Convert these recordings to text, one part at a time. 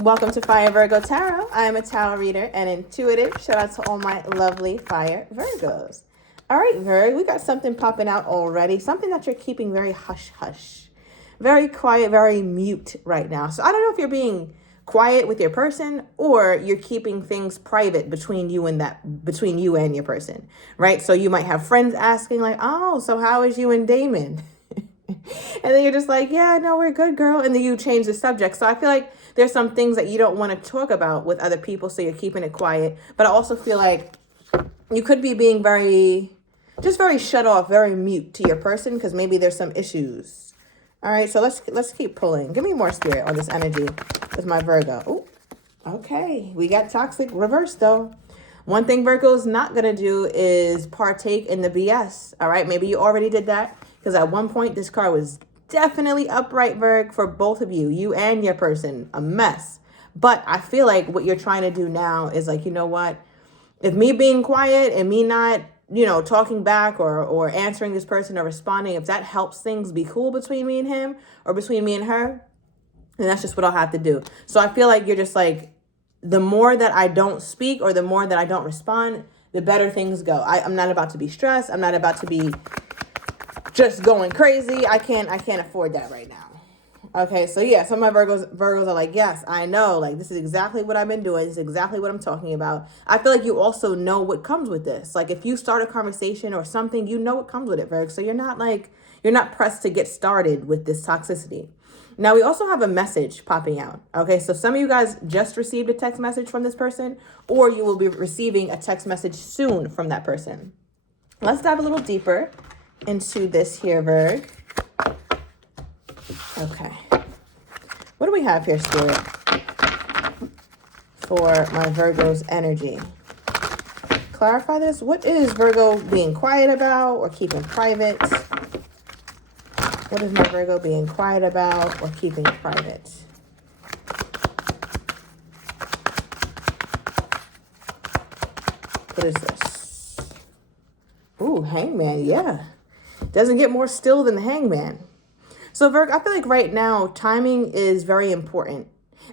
Welcome to Fire Virgo Tarot. I am a tarot reader and intuitive. Shout out to all my lovely Fire Virgos. All right, Virgo, we got something popping out already. Something that you're keeping very hush-hush. Very quiet, very mute right now. So I don't know if you're being quiet with your person or you're keeping things private between you and your person, right? So you might have friends asking like, oh, so how is you and Damon? And then you're just like, yeah, no, we're good, girl. And then you change the subject. So I feel like there's some things that you don't want to talk about with other people, so you're keeping it quiet. But I also feel like you could be being very shut off, very mute to your person because maybe there's some issues. All right, so let's keep pulling. Give me more spirit on this energy with my Virgo. Oh, okay. We got toxic reverse though. One thing Virgo is not going to do is partake in the BS. All right, maybe you already did that because at one point this card was definitely upright, Virg, for both of you, you and your person, a mess. But I feel like what you're trying to do now is like, you know what? If me being quiet and me not, talking back or answering this person or responding, if that helps things be cool between me and him or between me and her, then that's just what I'll have to do. So I feel like you're just like, the more that I don't speak or the more that I don't respond, the better things go. I'm not about to be stressed. I'm not about to be just going crazy. I can't afford that right now. Okay, so yeah, some of my Virgos are like, yes, I know. Like, this is exactly what I've been doing. This is exactly what I'm talking about. I feel like you also know what comes with this. Like, if you start a conversation or something, you know what comes with it, Virgo. So you're not pressed to get started with this toxicity. Now, we also have a message popping out. Okay, so some of you guys just received a text message from this person, or you will be receiving a text message soon from that person. Let's dive a little deeper into this here, Virg. Okay. What do we have here, Spirit, for my Virgo's energy? Clarify this. What is Virgo being quiet about or keeping private? What is my Virgo being quiet about or keeping private? What is this? Ooh, Hangman, yeah. Doesn't get more still than the Hangman. So Virgo, I feel like right now, timing is very important.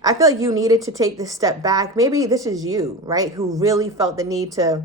I feel like you needed to take this step back. Maybe this is you, right? Who really felt the need to,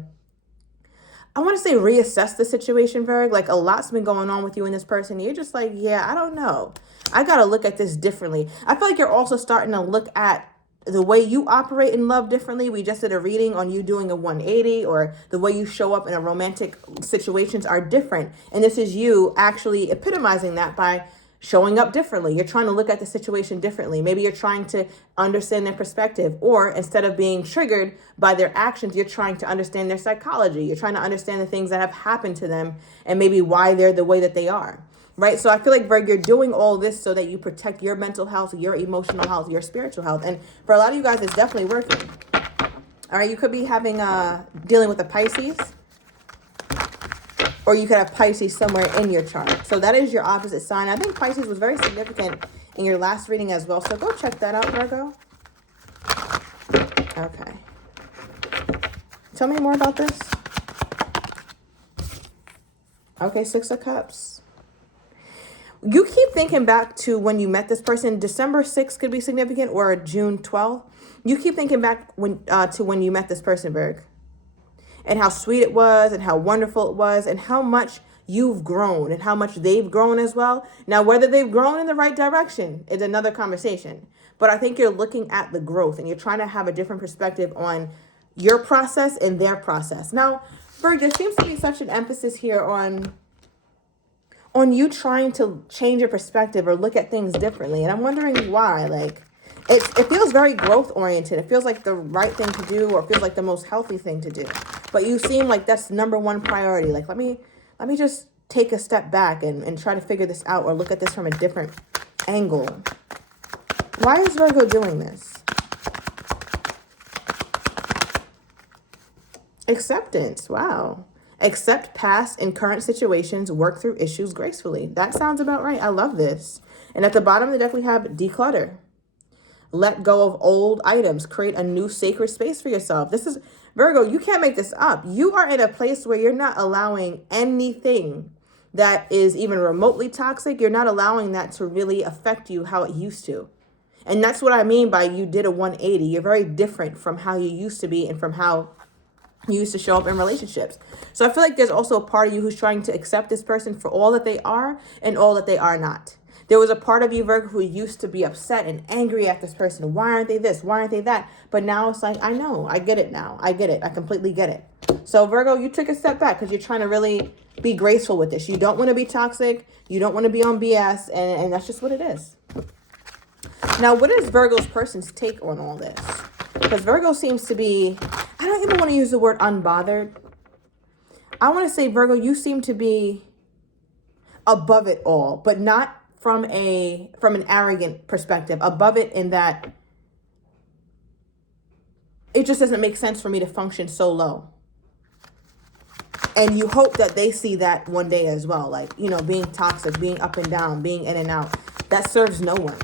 I want to say, reassess the situation, Virgo. Like, a lot's been going on with you and this person. You're just like, yeah, I don't know. I got to look at this differently. I feel like you're also starting to look at the way you operate in love differently. We just did a reading on you doing a 180, or the way you show up in a romantic situations are different. And this is you actually epitomizing that by showing up differently. You're trying to look at the situation differently. Maybe you're trying to understand their perspective, or instead of being triggered by their actions, you're trying to understand their psychology. You're trying to understand the things that have happened to them and maybe why they're the way that they are, right? So I feel like, Virg, you're doing all this so that you protect your mental health, your emotional health, your spiritual health. And for a lot of you guys, it's definitely working. All right, you could be having dealing with a Pisces, or you could have Pisces somewhere in your chart. So that is your opposite sign. I think Pisces was very significant in your last reading as well. So go check that out, Virgo. Okay. Tell me more about this. Okay, Six of Cups. You keep thinking back to when you met this person. December 6th could be significant, or June 12th. You keep thinking back to when you met this person, Virg, and how sweet it was and how wonderful it was and how much you've grown and how much they've grown as well. Now, whether they've grown in the right direction is another conversation. But I think you're looking at the growth and you're trying to have a different perspective on your process and their process. Now, Virg, there seems to be such an emphasis here on you trying to change your perspective or look at things differently. And I'm wondering why. Like, it feels very growth oriented. It feels like the right thing to do, or it feels like the most healthy thing to do. But you seem like that's number one priority. Like, let me just take a step back and try to figure this out, or look at this from a different angle. Why is Virgo doing this? Acceptance. Wow. Accept past and current situations, work through issues gracefully. That sounds about right. I love this. And at the bottom, they definitely have declutter. Let go of old items. Create a new sacred space for yourself. This is, Virgo, you can't make this up. You are in a place where you're not allowing anything that is even remotely toxic. You're not allowing that to really affect you how it used to. And that's what I mean by you did a 180. You're very different from how you used to be and from how you used to show up in relationships. So I feel like there's also a part of you who's trying to accept this person for all that they are and all that they are not. There was a part of you, Virgo, who used to be upset and angry at this person. Why aren't they this? Why aren't they that? But now it's like, I know. I get it now. I get it. I completely get it. So Virgo, you took a step back because you're trying to really be graceful with this. You don't want to be toxic. You don't want to be on BS. And that's just what it is. Now, what is Virgo's person's take on all this? Because Virgo seems to be, I don't even want to use the word unbothered. I want to say, Virgo, you seem to be above it all, but not from an arrogant perspective. Above it in that it just doesn't make sense for me to function so low. And you hope that they see that one day as well. Like, you know, being toxic, being up and down, being in and out. That serves no one.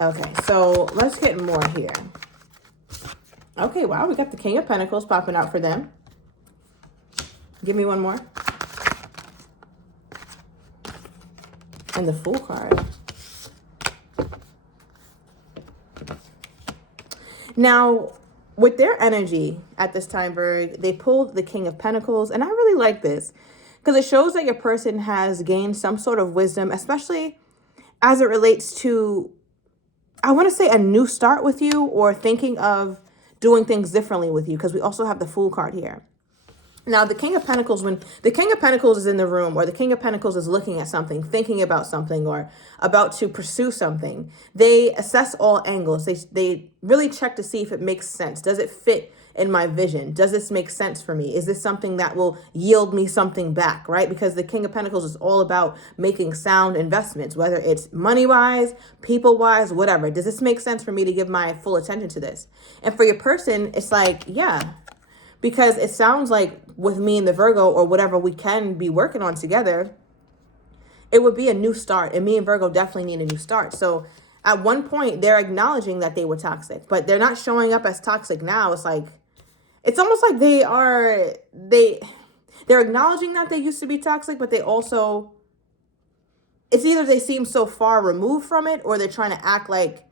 Okay, so let's get more here. Okay, wow, we got the King of Pentacles popping out for them. Give me one more. And the Fool card. Now, with their energy at this time, Virg, they pulled the King of Pentacles. And I really like this because it shows that your person has gained some sort of wisdom, especially as it relates to, I want to say, a new start with you or thinking of doing things differently with you, because we also have the Fool card here. Now, the King of Pentacles, when the King of Pentacles is in the room or the King of Pentacles is looking at something, thinking about something or about to pursue something, they assess all angles. They really check to see if it makes sense. Does it fit in my vision? Does this make sense for me? Is this something that will yield me something back, right? Because the King of Pentacles is all about making sound investments, whether it's money-wise, people-wise, whatever. Does this make sense for me to give my full attention to this? And for your person, it's like, yeah. Because it sounds like with me and the Virgo or whatever we can be working on together, it would be a new start. And me and Virgo definitely need a new start. So at one point, they're acknowledging that they were toxic, but they're not showing up as toxic now. It's like, it's almost like they're acknowledging that they used to be toxic, but they also, it's either they seem so far removed from it or they're trying to act like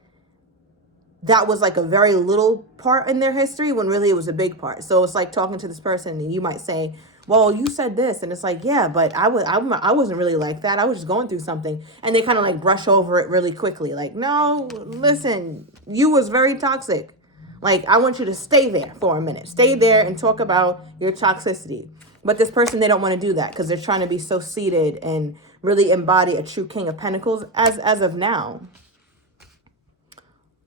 that was like a very little part in their history when really it was a big part. So it's like talking to this person and you might say, well, you said this. And it's like, yeah, but I wasn't really like that. I was just going through something. And they kind of like brush over it really quickly. Like, no, listen, you was very toxic. Like, I want you to stay there for a minute. Stay there and talk about your toxicity. But this person, they don't want to do that because they're trying to be so seated and really embody a true King of Pentacles as of now.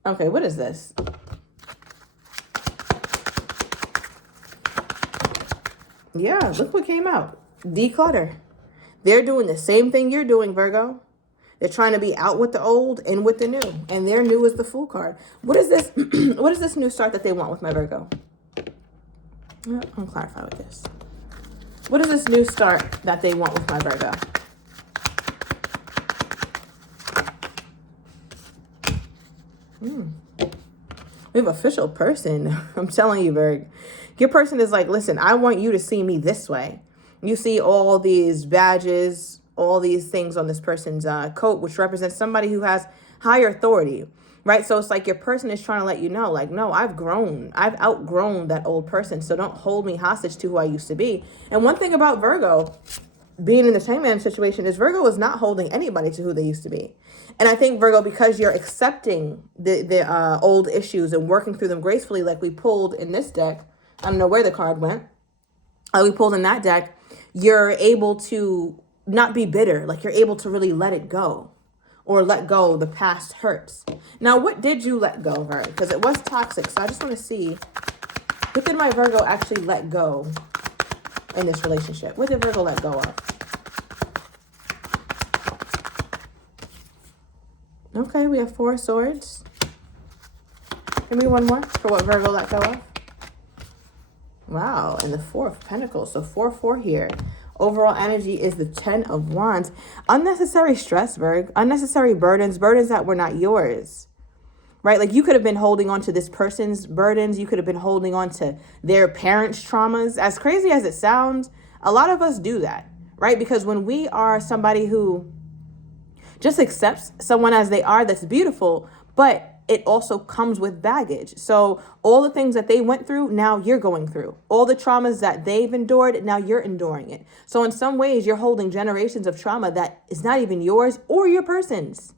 Okay, what is this? Yeah, look what came out. Declutter. They're doing the same thing you're doing, Virgo. They're trying to be out with the old, in with the new. And their new is the Fool card. What is this? What is this new start that they want with my Virgo? I'm going to clarify with this. What is this new start that they want with my Virgo? We have official person. I'm telling you, Virg. Your person is like, listen, I want you to see me this way. You see all these badges, all these things on this person's coat, which represents somebody who has higher authority, right? So it's like your person is trying to let you know, like, no, I've grown. I've outgrown that old person. So don't hold me hostage to who I used to be. And one thing about Virgo being in the Hangman situation is Virgo is not holding anybody to who they used to be. And I think, Virgo, because you're accepting the old issues and working through them gracefully, like we pulled in this deck, I don't know where the card went, we pulled in that deck, you're able to not be bitter. Like you're able to really let it go or let go the past hurts. Now, what did you let go, Virgo? Because it was toxic. So I just want to see, what did my Virgo actually let go in this relationship? What did Virgo let go of? Okay, we have 4 swords. Give me one more for what Virgo let go of. Wow, and the 4 of Pentacles. So 4-4 here. Overall energy is the 10 of Wands. Unnecessary stress, Virg. Unnecessary burdens. Burdens that were not yours. Right? Like you could have been holding on to this person's burdens. You could have been holding on to their parents' traumas. As crazy as it sounds, a lot of us do that. Right? Because when we are somebody who just accepts someone as they are. That's beautiful, but it also comes with baggage. So all the things that they went through, now you're going through. All the traumas that they've endured, now you're enduring it. So in some ways, you're holding generations of trauma that is not even yours or your person's.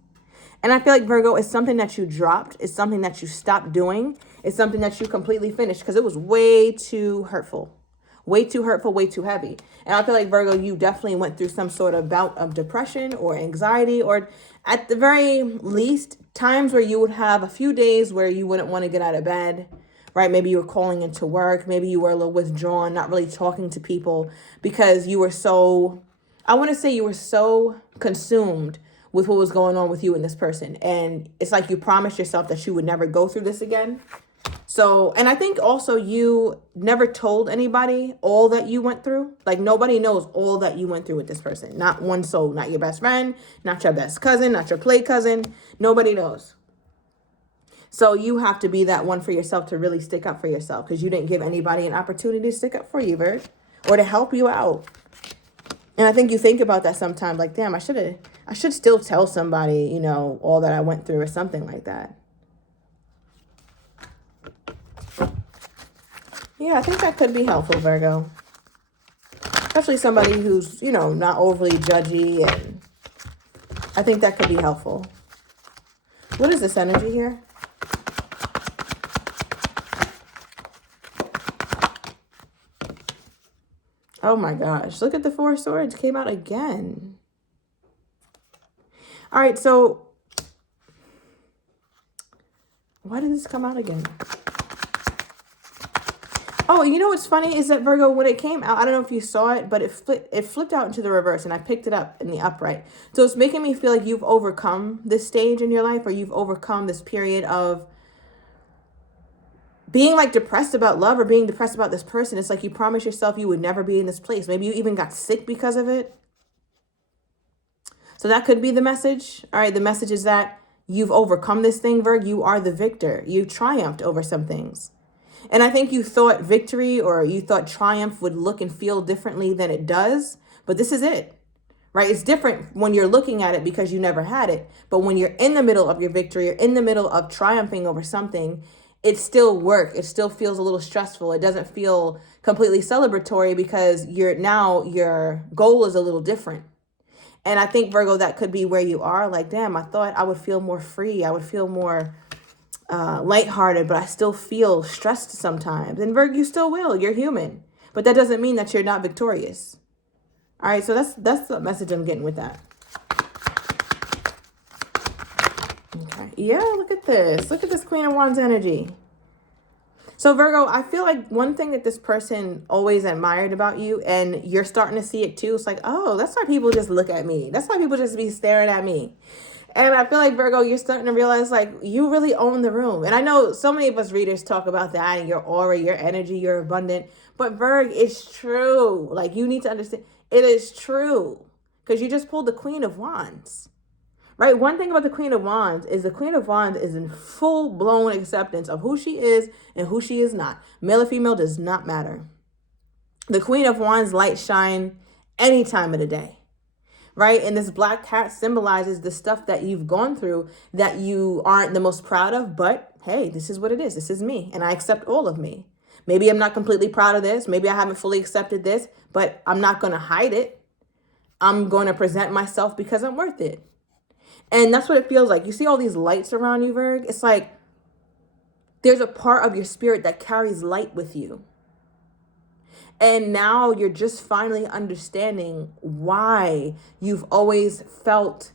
And I feel like, Virgo, it's something that you dropped. It's something that you stopped doing. It's something that you completely finished because it was way too hurtful. Way too hurtful, way too heavy. And I feel like, Virgo, you definitely went through some sort of bout of depression or anxiety, or at the very least, times where you would have a few days where you wouldn't want to get out of bed, right? Maybe you were calling into work. Maybe you were a little withdrawn, not really talking to people because you were so, I want to say you were so consumed with what was going on with you and this person. And it's like you promised yourself that you would never go through this again. So, and I think also you never told anybody all that you went through. Like nobody knows all that you went through with this person. Not one soul, not your best friend, not your best cousin, not your play cousin. Nobody knows. So you have to be that one for yourself to really stick up for yourself because you didn't give anybody an opportunity to stick up for you, Virg, or to help you out. And I think you think about that sometimes, like, damn, I should still tell somebody, you know, all that I went through or something like that. Yeah, I think that could be helpful, Virgo. Especially somebody who's, you know, not overly judgy. And I think that could be helpful. What is this energy here? Oh my gosh. Look at the Four of Swords. Came out again. All right, so why did this come out again? Oh, you know what's funny is that, Virgo, when it came out, I don't know if you saw it, but it flipped out into the reverse, and I picked it up in the upright. So it's making me feel like you've overcome this stage in your life, or you've overcome this period of being like depressed about love or being depressed about this person. It's like you promised yourself you would never be in this place. Maybe you even got sick because of it. So that could be the message. All right, the message is that you've overcome this thing, Virg. You are the victor. You triumphed over some things. And I think you thought victory or you thought triumph would look and feel differently than it does. But this is it, right? It's different when you're looking at it because you never had it. But when you're in the middle of your victory, you're in the middle of triumphing over something, it's still work. It still feels a little stressful. It doesn't feel completely celebratory because your goal is a little different. And I think, Virgo, that could be where you are. Like, damn, I thought I would feel more free. I would feel more lighthearted, but I still feel stressed sometimes. And Virg, you still will. You're human. But that doesn't mean that you're not victorious. All right, so that's the message I'm getting with that. Okay. Yeah, look at this. Look at this Queen of Wands energy. So Virgo, I feel like one thing that this person always admired about you, and you're starting to see it too, it's like, oh, that's why people just look at me. That's why people just be staring at me. And I feel like, Virgo, you're starting to realize, like, you really own the room. And I know so many of us readers talk about that and your aura, your energy, you're abundant. But, Virg, it's true. Like, you need to understand, it is true. Because you just pulled the Queen of Wands. Right? One thing about the Queen of Wands is in full-blown acceptance of who she is and who she is not. Male or female does not matter. The Queen of Wands light shine any time of the day. Right? And this black cat symbolizes the stuff that you've gone through that you aren't the most proud of. But hey, this is what it is. This is me. And I accept all of me. Maybe I'm not completely proud of this. Maybe I haven't fully accepted this, but I'm not going to hide it. I'm going to present myself because I'm worth it. And that's what it feels like. You see all these lights around you, Virg? It's like there's a part of your spirit that carries light with you. And now you're just finally understanding why you've always felt.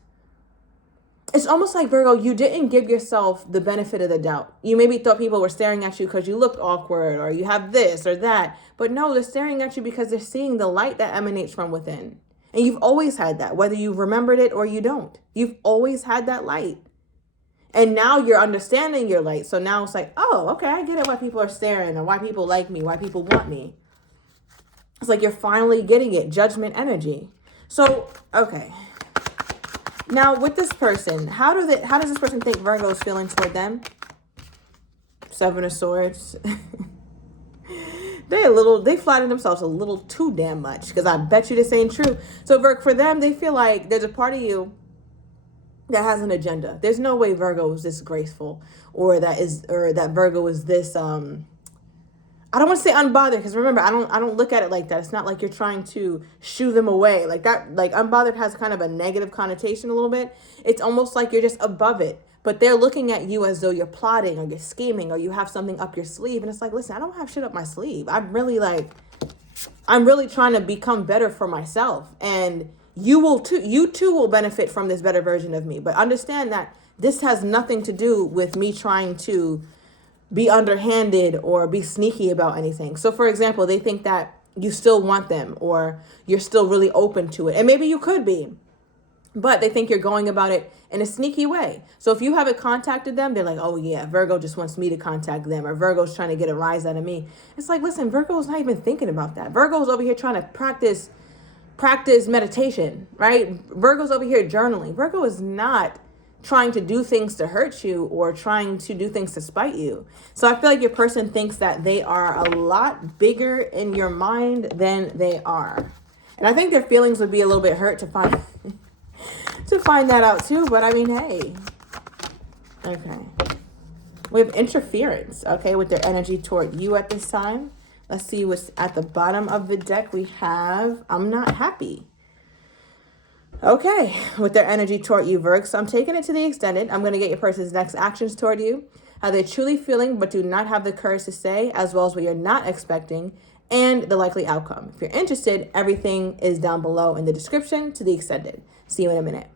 It's almost like, Virgo, you didn't give yourself the benefit of the doubt. You maybe thought people were staring at you because you looked awkward or you have this or that. But no, they're staring at you because they're seeing the light that emanates from within. And you've always had that, whether you remembered it or you don't. You've always had that light. And now you're understanding your light. So now it's like, oh, okay, I get it why people are staring or why people like me, why people want me. It's like you're finally getting it, judgment energy. So, okay. Now with this person, how does this person think Virgo is feeling toward them? Seven of Swords. They flatter themselves a little too damn much because I bet you this ain't true. So for them, they feel like there's a part of you that has an agenda. There's no way Virgo is this graceful, or that Virgo is this I don't want to say unbothered, because remember, I don't look at it like that. It's not like you're trying to shoo them away. Like that, like unbothered has kind of a negative connotation a little bit. It's almost like you're just above it. But they're looking at you as though you're plotting or you're scheming or you have something up your sleeve. And it's like, listen, I don't have shit up my sleeve. I'm really trying to become better for myself. And you too will benefit from this better version of me. But understand that this has nothing to do with me trying to be underhanded or be sneaky about anything. So for example, they think that you still want them or you're still really open to it. And maybe you could be, but they think you're going about it in a sneaky way. So if you haven't contacted them, they're like, oh yeah, Virgo just wants me to contact them, or Virgo's trying to get a rise out of me. It's like, listen, Virgo's not even thinking about that. Virgo's over here trying to practice meditation, right? Virgo's over here journaling. Virgo is not trying to do things to hurt you or trying to do things to spite you. So I feel like your person thinks that they are a lot bigger in your mind than they are. And I think their feelings would be a little bit hurt to find that out too. But I mean, hey, okay. We have interference, okay, with their energy toward you at this time. Let's see what's at the bottom of the deck. We have, I'm not happy. Okay, with their energy toward you, Virgo. So I'm taking it to the extended. I'm going to get your person's next actions toward you, how they're truly feeling but do not have the courage to say, as well as what you're not expecting, and the likely outcome. If you're interested, everything is down below in the description to the extended. See you in a minute.